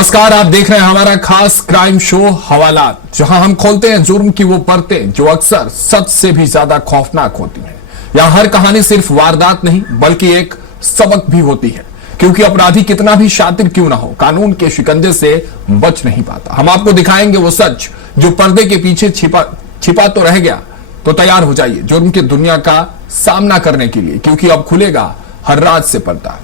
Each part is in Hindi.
नमस्कार, आप देख रहे हैं हमारा खास क्राइम शो हवालात, जहां हम खोलते हैं जुर्म की वो परतें जो अक्सर सच से भी ज्यादा खौफनाक होती हैं। यहां हर कहानी सिर्फ वारदात नहीं बल्कि एक सबक भी होती है, क्योंकि अपराधी कितना भी शातिर क्यों ना हो, कानून के शिकंजे से बच नहीं पाता। हम आपको दिखाएंगे वो सच जो पर्दे के पीछे छिपा तो रह गया। तो तैयार हो जाइए जुर्म की दुनिया का सामना करने के लिए, क्योंकि अब खुलेगा हर राज से पर्दा।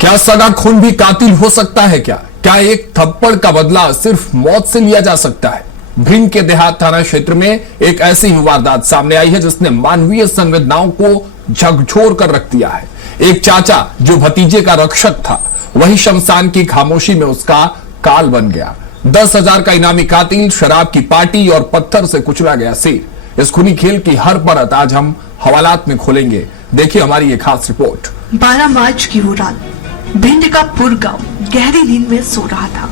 क्या सगा खून भी कातिल हो सकता है? क्या एक थप्पड़ का बदला सिर्फ मौत से लिया जा सकता है? भिंड के देहात थाना क्षेत्र में एक ऐसी ही वारदात सामने आई है जिसने मानवीय संवेदनाओं को झकझोर कर रख दिया है। एक चाचा जो भतीजे का रक्षक था, वही शमशान की खामोशी में उसका काल बन गया। 10,000 का इनामी कातिल, शराब की पार्टी और पत्थर से कुचला गया सिर। इस खूनी खेल की हर परत आज हम हवालात में खोलेंगे। देखिए हमारी ये खास रिपोर्ट। 12 मार्च की वो रात भिंड का पुर गांव गहरी नींद में सो रहा था।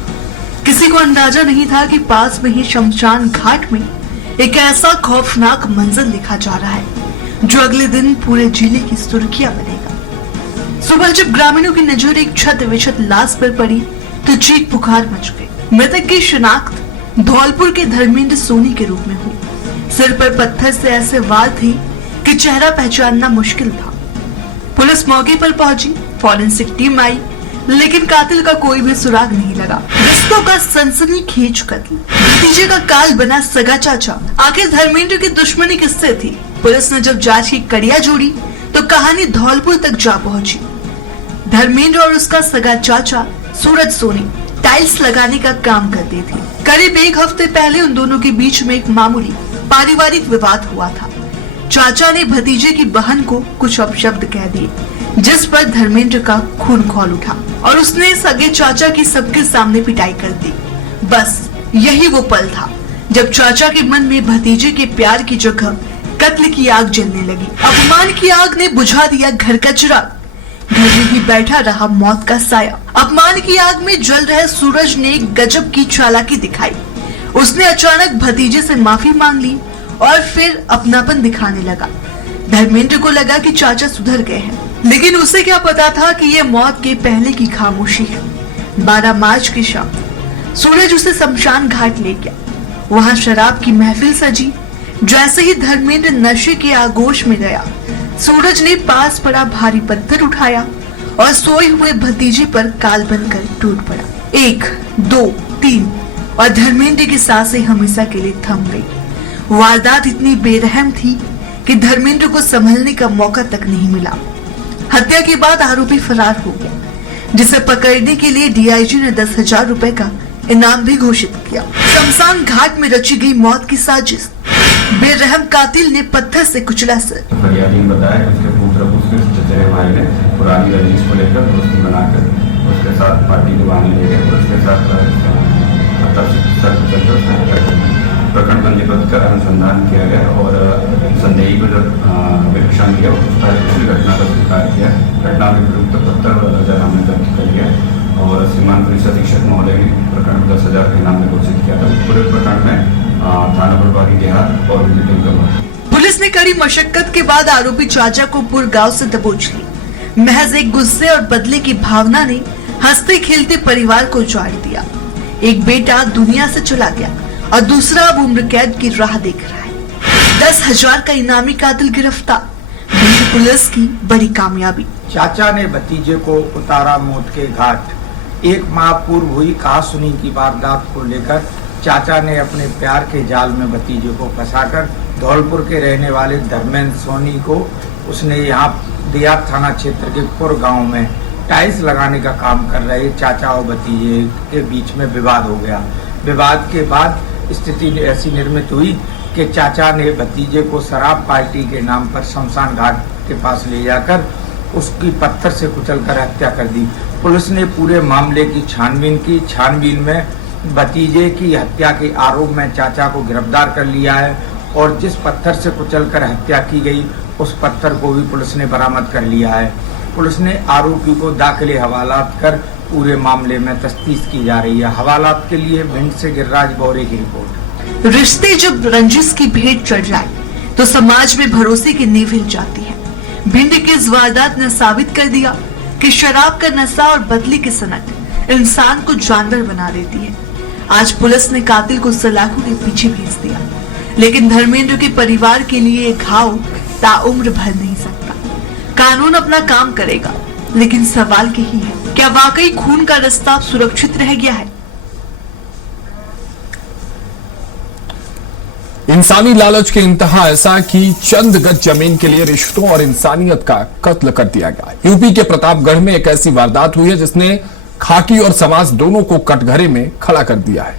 किसी को अंदाजा नहीं था कि पास में ही शमशान घाट में एक ऐसा खौफनाक मंजर लिखा जा रहा है जो अगले दिन पूरे जिले की सुर्खियां बनेगा। सुबह जब ग्रामीणों की नजर एक छत विछत लाश पर पड़ी तो चीख पुकार मच गई। मृतक की शिनाख्त धौलपुर के धर्मेंद्र सोनी के रूप में हुई। सिर पर पत्थर से ऐसे वार थे कि चेहरा पहचानना मुश्किल था। पुलिस मौके पर पहुंची, फॉरेंसिक टीम आई, लेकिन कातिल का कोई भी सुराग नहीं लगा। रिश्तों का सनसनीखेज कत्ल, भतीजे का काल बना सगा चाचा, आखिर धर्मेंद्र की दुश्मनी किससे थी? पुलिस ने जब जांच की कड़ियां जोड़ी तो कहानी धौलपुर तक जा पहुंची। धर्मेंद्र और उसका सगा चाचा सूरज सोनी टाइल्स लगाने का काम करते थे। करीब एक हफ्ते पहले उन दोनों के बीच में एक मामूली पारिवारिक विवाद हुआ था। चाचा ने भतीजे की बहन को कुछ अपशब्द कह दिए, जिस पर धर्मेंद्र का खून खौल उठा और उसने सगे चाचा की सबके सामने पिटाई कर दी। बस यही वो पल था जब चाचा के मन में भतीजे के प्यार की जगह कत्ल की आग जलने लगी। अपमान की आग ने बुझा दिया घर का चिराग। घर में ही बैठा रहा मौत का साया। अपमान की आग में जल रहे सूरज ने गजब की चालाकी दिखाई। उसने अचानक भतीजे से माफी मांग ली और फिर अपनापन दिखाने लगा। धर्मेंद्र को लगा कि चाचा सुधर गए हैं, लेकिन उसे क्या पता था कि ये मौत के पहले की खामोशी है। 12 मार्च की शाम सूरज उसे शमशान घाट ले गया। वहां शराब की महफिल सजी। जैसे ही धर्मेंद्र नशे के आगोश में गया, सूरज ने पास पड़ा भारी पत्थर उठाया और सोए हुए भतीजे पर काल बनकर टूट पड़ा। 1, 2, 3 और धर्मेंद्र की सांसें हमेशा के लिए थम गई। वारदात इतनी बेरहम थी कि धर्मेंद्र को संभलने का मौका तक नहीं मिला। हत्या के बाद आरोपी फरार हो गया, जिसे पकड़ने के लिए डीआईजी ने 10,000 रुपए का इनाम भी घोषित किया। शमशान घाट में रची गई मौत की साजिश। बेरहम कातिल ने पत्थर से कुचला सिर। फरियादी ने बताया कि उसके पुत्र उसके चचेरे भाई ने पुरानी रंजिश को लेकर दोस्ती बनाकर उसके साथ पार्टी निभाने ले गए। उसके साथ प्रकरण पंजीबद्ध कर अनुसंधान किया गया और संदेही को जब परीक्षण किया उसकी घटना का स्वीकार किया। घटना में विरुद्ध पत्थर और 10,000 हमने दर्ज कर लिया और श्रीमान पुलिस अधीक्षक महोदय ने प्रकरण 10,000 के इनाम में घोषित किया था। पूरे प्रकरण में थाना प्रभारी देहात और टीम का पुलिस ने कड़ी मशक्कत के बाद आरोपी चाचा को पुर गांव से दबोच ली। महज एक गुस्से और बदले की भावना ने हंसते खेलते परिवार को उजाड़ दिया। एक बेटा दुनिया से चला गया और दूसरा अब उम्र कैद की राह देख रहा है। 10,000 का इनामी कातिल गिरफ्तार। पुलिस की बड़ी कामयाबी। चाचा ने भतीजे को उतारा मौत के घाट। 1 माह पूर्व हुई कहासुनी की वारदात को लेकर चाचा ने अपने प्यार के जाल में भतीजे को फंसाकर धौलपुर के रहने वाले धर्मेंद्र सोनी को उसने यहाँ देहात थाना क्षेत्र के पुर गांव में टाइल्स लगाने का काम कर रहे चाचा और भतीजे के बीच में विवाद हो गया। विवाद के बाद स्थिति ऐसी निर्मित हुई कि चाचा ने भतीजे को शराब पार्टी के नाम पर शमशान घाट के पास ले जाकर उसकी पत्थर से कुचलकर हत्या कर दी। पुलिस ने पूरे मामले की छानबीन की। छानबीन में भतीजे की हत्या के आरोप में चाचा को गिरफ्तार कर लिया है और जिस पत्थर से कुचलकर हत्या की गई उस पत्थर को भी पुलिस ने बरामद कर लिया है। पुलिस ने आरोपी को दाखिले हवालात कर पूरे मामले में तफ्तीश की जा रही है। हवालात के लिए भिंड से गिरिराज गौरे की रिपोर्ट। रिश्ते जब रंजिश की भेंट चढ़ जाए तो समाज में भरोसे की नींव हिल जाती है। भिंड की इस वारदात ने साबित कर दिया कि शराब का नशा और बदली की सनक इंसान को जानवर बना देती है। आज पुलिस ने कातिल को सलाखों के पीछे भेज दिया, लेकिन धर्मेंद्र के परिवार के लिए घाव ताउम्र भर नहीं सकता। कानून अपना काम करेगा, लेकिन सवाल यही है, क्या वाकई खून का रास्ता सुरक्षित रह गया है? इंसानी लालच के इंतहा ऐसा कि चंद गज जमीन के लिए रिश्तों और इंसानियत का कत्ल कर दिया गया। यूपी के प्रतापगढ़ में एक ऐसी वारदात हुई है जिसने खाकी और समाज दोनों को कटघरे में खड़ा कर दिया है,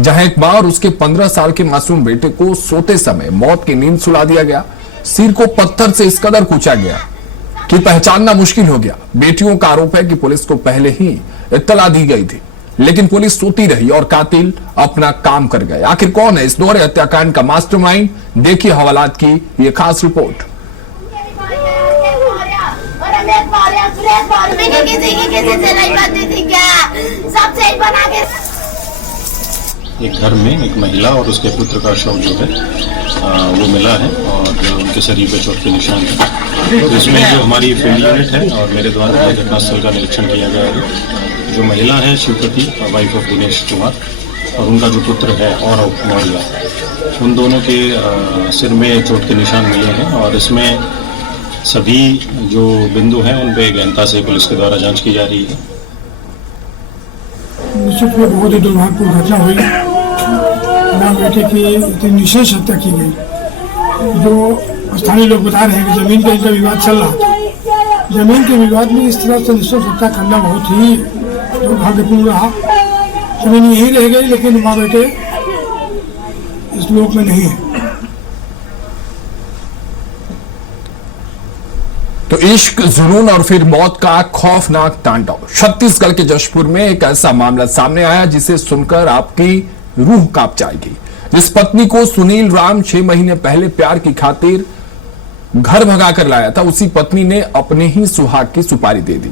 जहां एक मां और उसके 15 साल के मासूम बेटे को सोते समय मौत की नींद सुला दिया गया। सिर को पत्थर से इस कदर कूचा गया कि पहचानना मुश्किल हो गया। बेटियों का आरोप है कि पुलिस को पहले ही इत्तला दी गई थी, लेकिन पुलिस सोती रही और कातिल अपना काम कर गए। आखिर कौन है इस दोहरे हत्याकांड का मास्टरमाइंड? देखिए हवालात की ये खास रिपोर्ट। एक घर में एक महिला और उसके पुत्र का शव जो है वो मिला है और उनके शरीर पे चोट के निशान है। तो इसमें जो हमारी फील्ड यूनिट है और मेरे द्वारा घटनास्थल का निरीक्षण किया गया है। जो महिला है शिवपति, वाइफ ऑफ दिनेश कुमार, और उनका जो पुत्र है और मौर्या, उन दोनों के सिर में चोट के निशान मिले हैं और इसमें सभी जो बिंदु हैं उन पे गहनता से पुलिस के द्वारा जांच की जा रही है। निश्चित में बहुत ही दुर्भाग्यपूर्ण घटना हुई। मां बेटे की इतनी निशेष हत्या की गई। जो स्थानीय लोग बता रहे हैं कि जमीन का इनका विवाद चल रहा था। जमीन के विवाद में इस तरह से निशेष हत्या करना बहुत ही दुर्भाग्यपूर्ण रहा। जमीन यही रह गई, लेकिन मां बेटे इस लोक में नहीं है। तो इश्क, जुनून और फिर मौत का खौफनाक तांडव। छत्तीसगढ़ के जशपुर में एक ऐसा मामला सामने आया जिसे सुनकर आपकी रूह कांप जाएगी। जिस पत्नी को सुनील राम 6 महीने पहले प्यार की खातिर घर भगा कर लाया था, उसी पत्नी ने अपने ही सुहाग की सुपारी दे दी,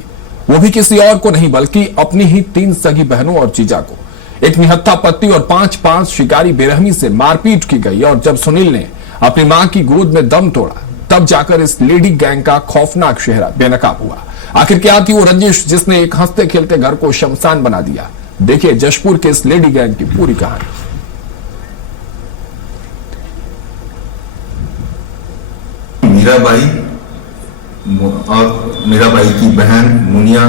वो भी किसी और को नहीं बल्कि अपनी ही 3 सगी बहनों और जीजा को। एक निहत्था पति और 5 शिकारी बेरहमी से मारपीट की गई और जब सुनील ने अपनी मां की गोद में दम तोड़ा, तब जाकर इस लेडी गैंग का खौफनाक चेहरा बेनकाब हुआ। आखिर क्या थी वो रंजिश जिसने एक हंसते खेलते घर को शमशान बना दिया? देखिए जशपुर के इस लेडी गैंग की पूरी कहानी। मीराबाई और मीराबाई की बहन मुनिया,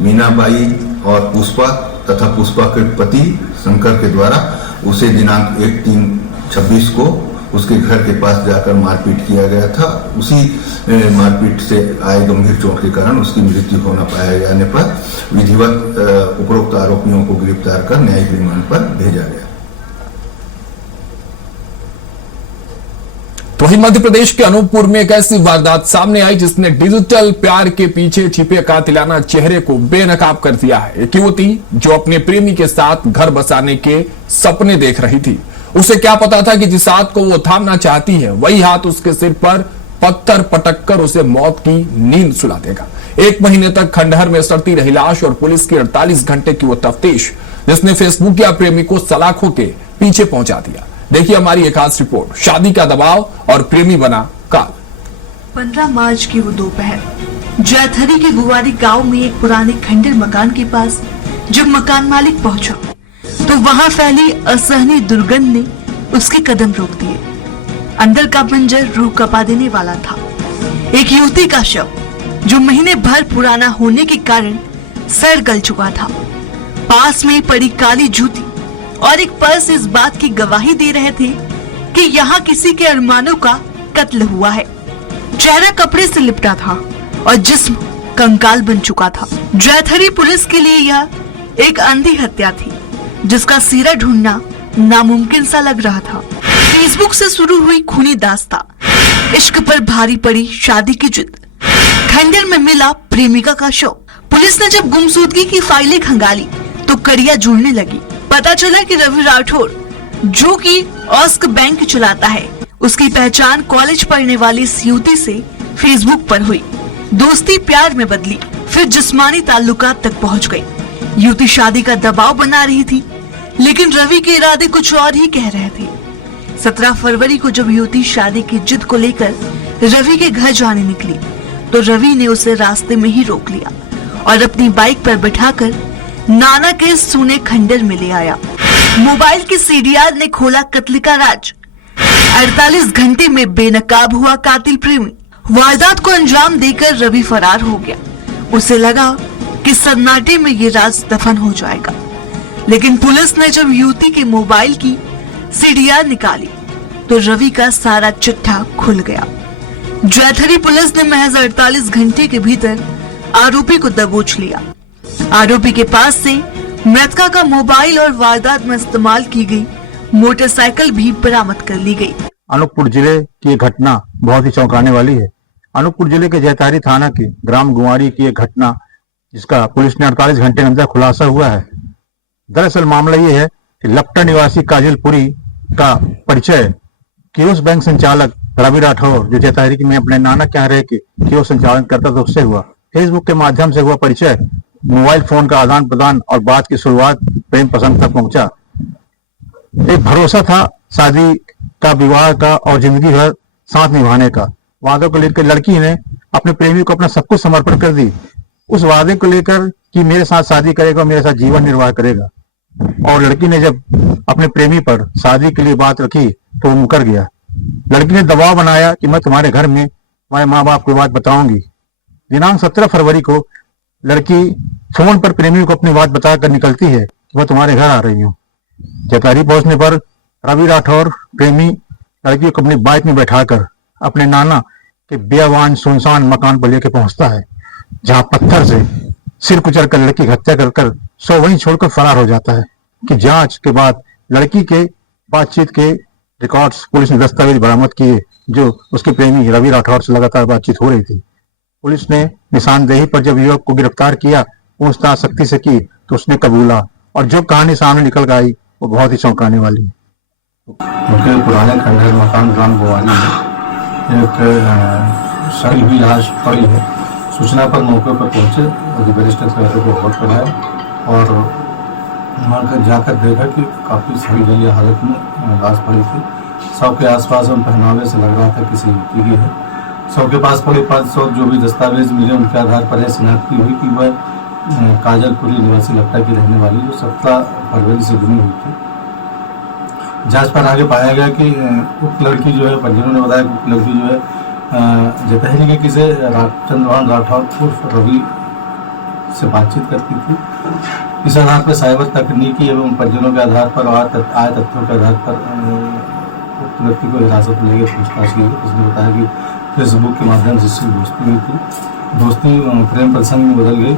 मीनाबाई और पुष्पा तथा पुष्पा के पति शंकर के द्वारा उसे दिनांक 1/3/26 को उसके घर के पास जाकर मारपीट किया गया था। उसी मारपीट से आए गंभीर चोट के कारण उसकी मृत्यु होना पाया जाने पर विधिवत उपरोक्त आरोपियों को गिरफ्तार कर न्यायिक रिमांड पर भेजा गया। तो वहीं मध्य प्रदेश के अनूपपुर में एक ऐसी वारदात सामने आई जिसने डिजिटल प्यार के पीछे छिपे कातिलाना चेहरे को बेनकाब कर दिया है। एक युवती जो अपने प्रेमी के साथ घर बसाने के सपने देख रही थी, उसे क्या पता था कि जिस हाथ को वो थामना चाहती है वही हाथ उसके सिर पर पत्थर पटक कर उसे मौत की नींद सुला देगा। 1 महीने तक खंडहर में सड़ती रही लाश और पुलिस की 48 घंटे की वो तफ्तीश जिसने फेसबुक या प्रेमी को सलाखों के पीछे पहुंचा दिया। देखिए हमारी एक खास रिपोर्ट। शादी का दबाव और प्रेमी बना काल। 15 मार्च की वो दोपहर जैथरी के गुवारी गांव में एक पुराने खंडर मकान के पास जब मकान मालिक पहुंचा तो वहां फैली असहनीय दुर्गंध ने उसके कदम रोक दिए। अंदर का मंजर रूह कपा देने वाला था। एक युवती का शव जो महीने भर पुराना होने के कारण सड़ गल चुका था। पास में पड़ी काली जूती और एक पर्स इस बात की गवाही दे रहे थे कि यहाँ किसी के अरमानों का कत्ल हुआ है। चेहरा कपड़े से लिपटा था और जिस्म कंकाल बन चुका था। जैथरी पुलिस के लिए यह एक अंधी हत्या थी जिसका सिरा ढूंढना नामुमकिन सा लग रहा था। फेसबुक से शुरू हुई खूनी दास्तां, इश्क पर भारी पड़ी शादी की जिद, खंडर में मिला प्रेमिका का शव। पुलिस ने जब गुमशुदगी की फाइलें खंगाली तो कड़ियां जुड़ने लगी। पता चला कि रवि राठौर जो कि ऑस्क बैंक चलाता है, उसकी पहचान कॉलेज पढ़ने वाली इस युवती से फेसबुक पर हुई। दोस्ती प्यार में बदली, फिर जिस्मानी ताल्लुकात तक पहुंच गई। युवती शादी का दबाव बना रही थी, लेकिन रवि के इरादे कुछ और ही कह रहे थे। 17 फरवरी को जब युवती शादी की जिद को लेकर रवि के घर जाने निकली, तो रवि ने उसे रास्ते में ही रोक लिया और अपनी बाइक पर बिठाकर नाना के सूने खंडर में ले आया। मोबाइल की सीडीआर ने खोला कत्ल का राज। 48 घंटे में बेनकाब हुआ कातिल प्रेमी। वारदात को अंजाम देकर रवि फरार हो गया। उसे लगा कि सन्नाटे में ये राज दफन हो जाएगा, लेकिन पुलिस ने जब युवती के मोबाइल की सीडीआर निकाली तो रवि का सारा चिट्ठा खुल गया। जैथरी पुलिस ने महज 48 घंटे के भीतर आरोपी को दबोच लिया। आरोपी के पास से मृतका का मोबाइल और वारदात में इस्तेमाल की गई मोटरसाइकिल भी बरामद कर ली गई। अनूपपुर जिले की एक घटना बहुत ही चौंकाने वाली है। अनूपपुर जिले के जैतारी थाना के ग्राम गुआरी की एक घटना, जिसका पुलिस ने 48 घंटे के अंदर खुलासा हुआ है। दरअसल मामला ये है कि लपटा निवासी काजलपुरी का परिचय कियोस्क बैंक संचालक रवि राठौर, जो जैतारी में अपने नाना के यहाँ रह के कियोस्क संचालन करता था, उससे हुआ। फेसबुक के माध्यम से हुआ परिचय, मोबाइल फोन का आदान प्रदान और बात की शुरुआत प्रेम पसंद तक पहुंचा। एक भरोसा था शादी का, विवाह का और जिंदगी भर साथ निभाने का। वादों को लेकर लड़की ने अपने प्रेमी को अपना सब कुछ समर्पण कर दी, उस वादे को लेकर कि मेरे साथ शादी करेगा, मेरे साथ जीवन निर्वाह करेगा। और लड़की ने जब अपने प्रेमी पर शादी के लिए बात रखी तो वो मुकर गया। लड़की ने दबाव बनाया कि मैं तुम्हारे घर में तुम्हारे माँ बाप को बात बताऊंगी। दिनांक 17 फरवरी को लड़की फोन पर प्रेमी को अपनी बात बताकर निकलती है कि मैं तुम्हारे घर आ रही हूँ। जैतारी पहुंचने पर रवि राठौर प्रेमी लड़की को अपनी बाइक में बैठाकर अपने नाना के बेवान सुनसान मकान पर लेकर पहुंचता है, जहां पत्थर से सिर कुचलकर लड़की की हत्या कर सो वहीं छोड़कर फरार हो जाता है। कि जांच के बाद लड़की के बातचीत के रिकॉर्ड्स पुलिस ने दस्तावेज बरामद किए, जो उसके प्रेमी रवि राठौर से लगातार बातचीत हो रही थी। पुलिस ने निशानदेही पर जब युवक को गिरफ्तार किया, पूछताछ सख्ती से की तो उसने कबूला, और जो कहानी सामने निकल आई वो बहुत ही चौंकाने वाली है। उनके पुराने खंडहर मकान ग्राम गुआरी में एक सड़ी हुई लाश पड़ी है। सूचना पर मौके पर पहुंचे और वरिष्ठ अधिकारियों को अवगत कराया और वहाँ जाकर देखा कि काफ़ी सड़ी गई हालत में लाश पड़ी थी। शव के आसपास उन पहनावे से लग रहा था किसी युवती की है। शव के पास पड़े 500 जो भी दस्तावेज मिले, उनके आधार पर यह शिनाख्त हुई कि वह काजलपुरी निवासी लपटा की रहने वाली, जो 17 फरवरी से गुम हुई थी। जांच पर आगे पाया गया कि उक्त लड़की जो है, परिजनों ने बताया कि उक्त लड़की जो है जतहरी के किसी चंद्रभान राठौर उर्फ रवि से बातचीत करती थी। इस आधार पर साइबर तकनीकी एवं परिजनों के आधार पर आए तथ्यों के आधार पर उक्त व्यक्ति को हिरासत में लेकर पूछताछ की। उसने बताया कि फेसबुक के माध्यम से इसकी दोस्ती हुई थी। दोस्ती प्रेम प्रसंग में बदल गई।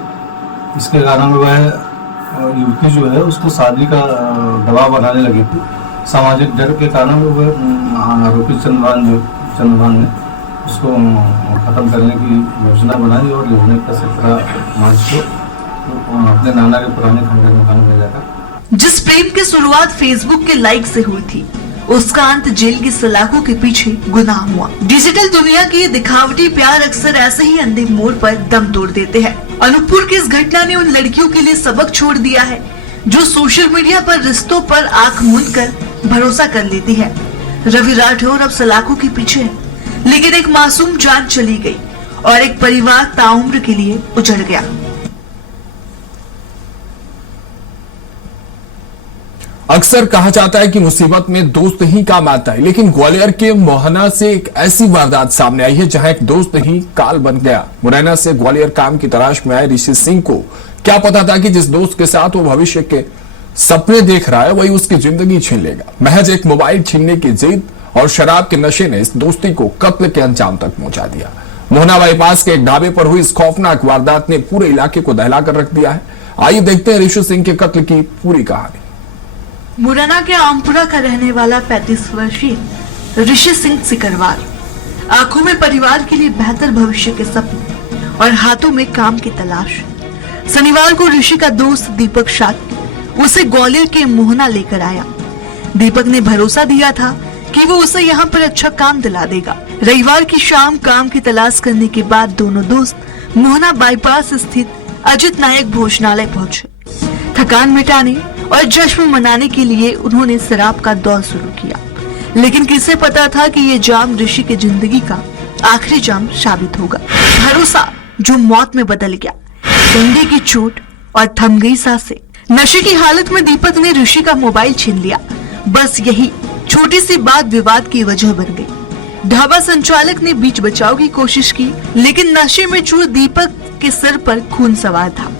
इसके कारण वह युवती जो है उसको शादी का दबाव बनाने लगी थी। सामाजिक डर के कारण वह आरोपी चंद्रभान ने उसको खत्म करने की योजना बनाई और योजना का 17 मार्च को अपने नाना के पुराने खंडहर मकान में जाकर। जिस प्रेम की शुरुआत फेसबुक के लाइक से हुई थी, उसका अंत जेल की सलाखों के पीछे गुनाह हुआ। डिजिटल दुनिया के ये दिखावटी प्यार अक्सर ऐसे ही अंतिम मोड़ पर दम तोड़ देते हैं। अनूपपुर की इस घटना ने उन लड़कियों के लिए सबक छोड़ दिया है जो सोशल मीडिया पर रिश्तों पर आंख मूंद कर भरोसा कर लेती है। रवि राठौर अब सलाखों के पीछे है, लेकिन एक मासूम जान चली गई और एक परिवार ताउम्र के लिए उजड़ गया। अक्सर कहा जाता है कि मुसीबत में दोस्त ही काम आता है, लेकिन ग्वालियर के मोहना से एक ऐसी वारदात सामने आई है जहां एक दोस्त ही काल बन गया। मुरैना से ग्वालियर काम की तलाश में आए ऋषि सिंह को क्या पता था कि जिस दोस्त के साथ वो भविष्य के सपने देख रहा है वही उसकी जिंदगी छीन लेगा। महज एक मोबाइल छीनने की जिद और शराब के नशे ने इस दोस्ती को कत्ल के अंजाम तक पहुंचा दिया। मोहना बाईपास के एक ढाबे पर हुई इस खौफनाक वारदात ने पूरे इलाके को दहला कर रख दिया है। आइए देखते हैं ऋषि सिंह के कत्ल की पूरी कहानी। मुरैना के आमपुरा का रहने वाला 35 वर्षीय ऋषि सिंह सिकरवार, आंखों में परिवार के लिए बेहतर भविष्य के सपने और हाथों में काम की तलाश। शनिवार को ऋषि का दोस्त दीपक शाह उसे ग्वालियर के मोहना लेकर आया। दीपक ने भरोसा दिया था कि वो उसे यहाँ पर अच्छा काम दिला देगा। रविवार की शाम काम की तलाश करने के बाद दोनों दोस्त मोहना बाईपास स्थित अजित नायक भोजनालय पहुंचे। थकान मिटाने और जश्न मनाने के लिए उन्होंने शराब का दौर शुरू किया, लेकिन किसे पता था कि ये जाम ऋषि की जिंदगी का आखिरी जाम साबित होगा। भरोसा जो मौत में बदल गया, डंडे की चोट और थम गई सांसें। नशे की हालत में दीपक ने ऋषि का मोबाइल छीन लिया। बस यही छोटी सी बात विवाद की वजह बन गई। ढाबा संचालक ने बीच बचाव की कोशिश की, लेकिन नशे में चूर दीपक के सिर पर खून सवार था।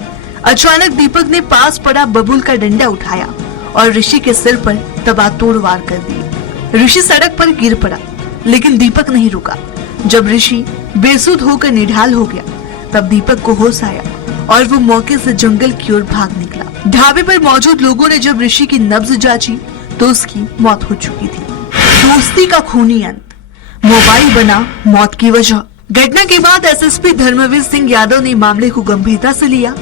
अचानक दीपक ने पास पड़ा बबूल का डंडा उठाया और ऋषि के सिर पर तबातोड़ वार कर दिए। ऋषि सड़क पर गिर पड़ा, लेकिन दीपक नहीं रुका। जब ऋषि बेसुध होकर निढाल हो गया, तब दीपक को होश आया और वो मौके से जंगल की ओर भाग निकला। ढाबे पर मौजूद लोगों ने जब ऋषि की नब्ज जांची तो उसकी मौत हो चुकी थी। दोस्ती का खूनी अंत, मोबाइल बना मौत की वजह। घटना के बाद एसएसपी धर्मवीर सिंह यादव ने मामले को गंभीरता से लिया।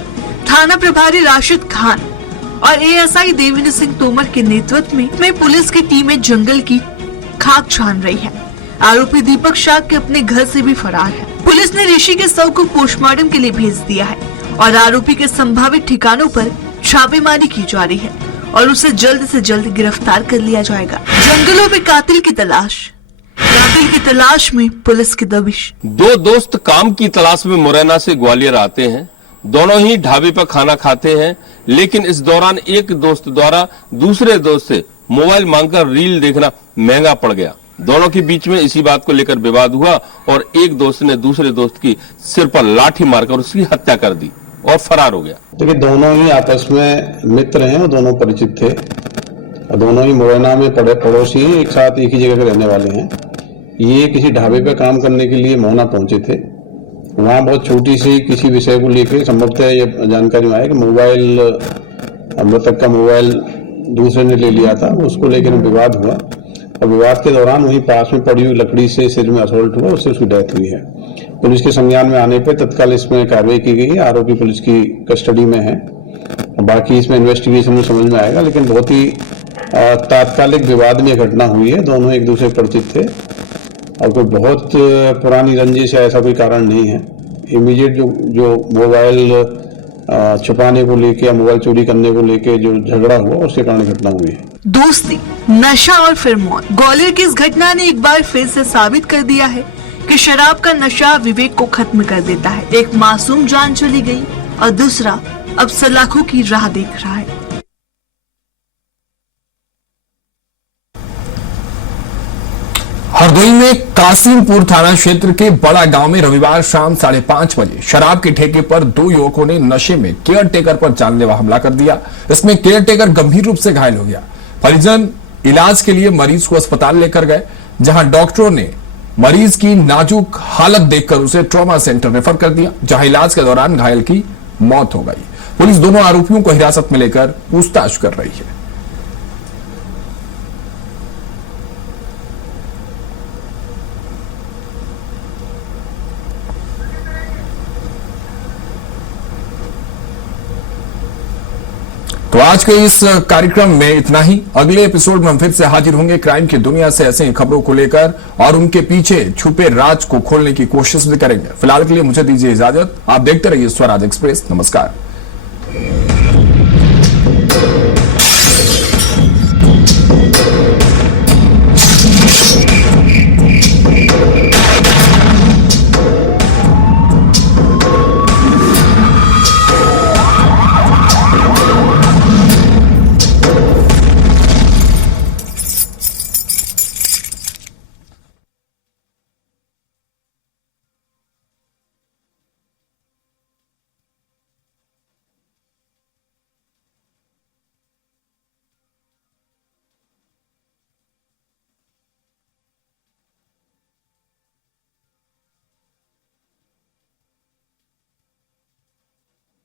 थाना प्रभारी राशिद खान और एएसआई देवेंद्र सिंह तोमर के नेतृत्व में पुलिस की टीमें जंगल की खाक छान रही है। आरोपी दीपक शाह के अपने घर से भी फरार है। पुलिस ने ऋषि के शव को पोस्टमार्टम के लिए भेज दिया है और आरोपी के संभावित ठिकानों पर छापेमारी की जा रही है और उसे जल्द से जल्द गिरफ्तार कर लिया जाएगा। जंगलों में कातिल की तलाश में पुलिस की दबिश। दो दोस्त काम की तलाश में मुरैना से ग्वालियर आते हैं। दोनों ही ढाबे पर खाना खाते हैं, लेकिन इस दौरान एक दोस्त द्वारा दूसरे दोस्त से मोबाइल मांगकर रील देखना महंगा पड़ गया। दोनों के बीच में इसी बात को लेकर विवाद हुआ और एक दोस्त ने दूसरे दोस्त की सिर पर लाठी मारकर उसकी हत्या कर दी और फरार हो गया। देखिए, दोनों ही आपस में मित्र हैं और दोनों परिचित थे और दोनों ही मुरैना में पड़ोसी हैं, एक साथ एक ही जगह के रहने वाले हैं। ये किसी ढाबे पे काम करने के लिए मोहना पहुंचे थे। वहाँ बहुत छोटी सी किसी विषय को लेकर संभवतः ये जानकारी में आया कि मोबाइल, मृतक का मोबाइल दूसरे ने ले लिया था, उसको लेकर विवाद हुआ और विवाद के दौरान वहीं पास में पड़ी हुई लकड़ी से सिर में असोल्ट हुआ, उससे उसकी डेथ हुई है। पुलिस के संज्ञान में आने पर तत्काल इसमें कार्रवाई की गई है। आरोपी पुलिस की कस्टडी में है। बाकी इसमें इन्वेस्टिगेशन में समझ में आएगा, लेकिन बहुत ही तात्कालिक विवाद में घटना हुई है। दोनों एक दूसरे परिचित थे और कोई बहुत पुरानी रंजिश या ऐसा कोई कारण नहीं है। इमीडिएट जो मोबाइल छुपाने को लेके या मोबाइल चोरी करने को लेके जो झगड़ा हुआ, उसके कारण घटना हुई है। दोस्ती, नशा और फिर मौत। ग्वालियर की इस घटना ने एक बार फिर से साबित कर दिया है कि शराब का नशा विवेक को खत्म कर देता है। एक मासूम जान चली गई और दूसरा अब सलाखों की राह देख रहा है। हरदोई में कासिमपुर थाना क्षेत्र के बड़ा गांव में रविवार शाम 5:30 बजे शराब के ठेके पर दो युवकों ने नशे में केयर टेकर पर जानलेवा हमला कर दिया। इसमें केयर टेकर गंभीर रूप से घायल हो गया। परिजन इलाज के लिए मरीज को अस्पताल लेकर गए, जहां डॉक्टरों ने मरीज की नाजुक हालत देखकर उसे ट्रॉमा सेंटर रेफर कर दिया, जहां इलाज के दौरान घायल की मौत हो गई। पुलिस दोनों आरोपियों को हिरासत में लेकर पूछताछ कर रही है। तो आज के इस कार्यक्रम में इतना ही। अगले एपिसोड में हम फिर से हाजिर होंगे क्राइम की दुनिया से ऐसे ही खबरों को लेकर और उनके पीछे छुपे राज को खोलने की कोशिश भी करेंगे। फिलहाल के लिए मुझे दीजिए इजाजत। आप देखते रहिए स्वराज एक्सप्रेस। नमस्कार।